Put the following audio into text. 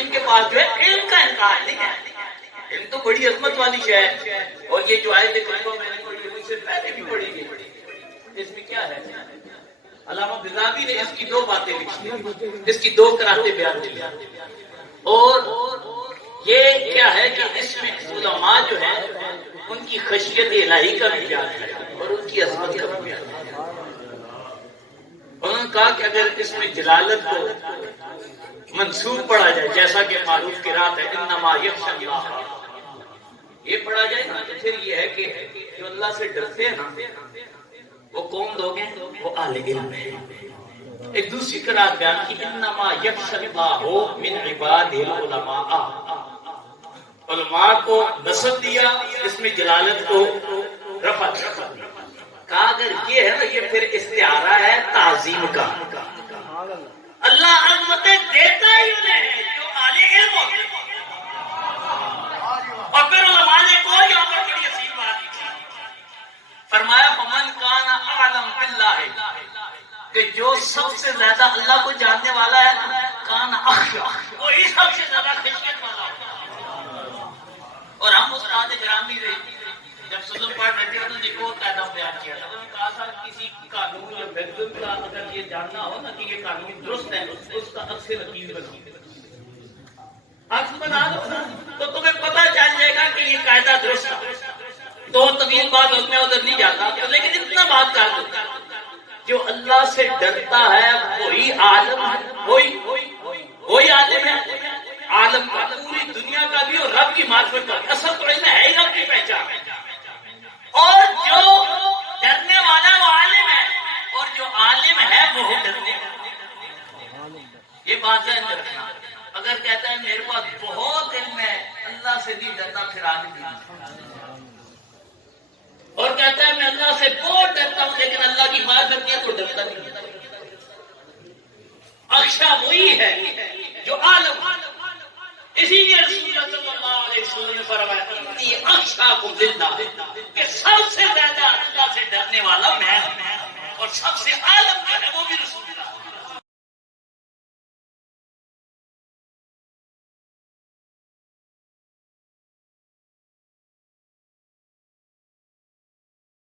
ان کے پاس جو ہے علم کا انکار نہیں ہے. علم تو بڑی عظمت والی شے ہے. اور یہ جو آیت کریمہ میں نے پڑھی اس سے پہلے بھی پڑھی گئی. اس میں کیا ہے؟ علامہ بزاوی نے اس کی دو باتیں لکھی ہیں، اس کی دو قراتیں بیان کی. اور یہ کیا ہے کہ اس میں علماء جو ہیں ان کی خشیت الہی کا بھی بیان ہے اور ان کی عظمت کا بھی بیان ہے. انہوں نے کہا کہ اگر اس میں جلالت کو منصوب پڑھا جائے جیسا کہ معروف قرات ہے انما یخشی اللہ، یہ پڑھا جائے نا تو پھر یہ ہے کہ جو اللہ سے ڈرتے ہیں نا وہ کون لوگ ہیں؟ وہ اہل علم ہیں. ایک دوسری قرات بیان کی انما یخشی اللہ من عبادہ العلماء، علماء کو نسب دیا، اس میں جلالت کو رفع کہا. اگر یہ ہے نا یہ پھر استعارہ ہے تعظیم کا. اللہ عظمتیں دیتا ہی انہیں ہے جو اہل علم ہوتے ہیں. اور پھر علماء نے کو یہاں پر بڑی عظیم بات کی فرمایا فمن کان اعلم باللہ، کہ جو سب سے زیادہ اللہ کو جاننے والا ہے کان اخشع، وہی سب سے زیادہ خشیت والا ہوتا. اور ہم استاد گرامی رہے جب سلم پاٹ بیٹھے ہوتے ہیں دیکھو قاعدہ بیان کیا تھا. انہوں نے کہا تھا کسی قانون یا میگزین کا اگر یہ جاننا ہو نا کہ یہ قانون درست ہے اس کا عکس نقیز بنی عکس بنا دو تو تمہیں پتہ چل جائے گا کہ یہ قاعدہ درست ہے. تو طویل بات میں ادھر نہیں جاتا لیکن اتنا بات کر دو جو اللہ سے ڈرتا ہے وہی عالم ہے، وہی عالم ہے. عالم کا پوری دنیا کا بھی اور رب کی معرفت کا اصل تو علم ہے ہی رب کی پہچان. اور جو ڈرنے والا وہ عالم ہے اور جو عالم ہے وہ ڈرنے والا. یہ بات ذہن میں رکھنا. اگر کہتا ہے میرے پاس بہت علم ہے اللہ سے نہیں ڈرتا پھر عالم نہیں. اور کہتا ہے میں اللہ سے بہت ڈرتا ہوں لیکن اللہ کی معرفت نہیں ہے تو ڈرتا نہیں. اخشا وہی ہے جو عالم. اسی لیے رسول اللہ صلی اللہ علیہ وسلم نے فرمایا انی اخشاکم للہ، کہ سب سے زیادہ اللہ سے ڈرنے والا میں ہوں اور سب سے عالم جو ہے وہ بھی رسول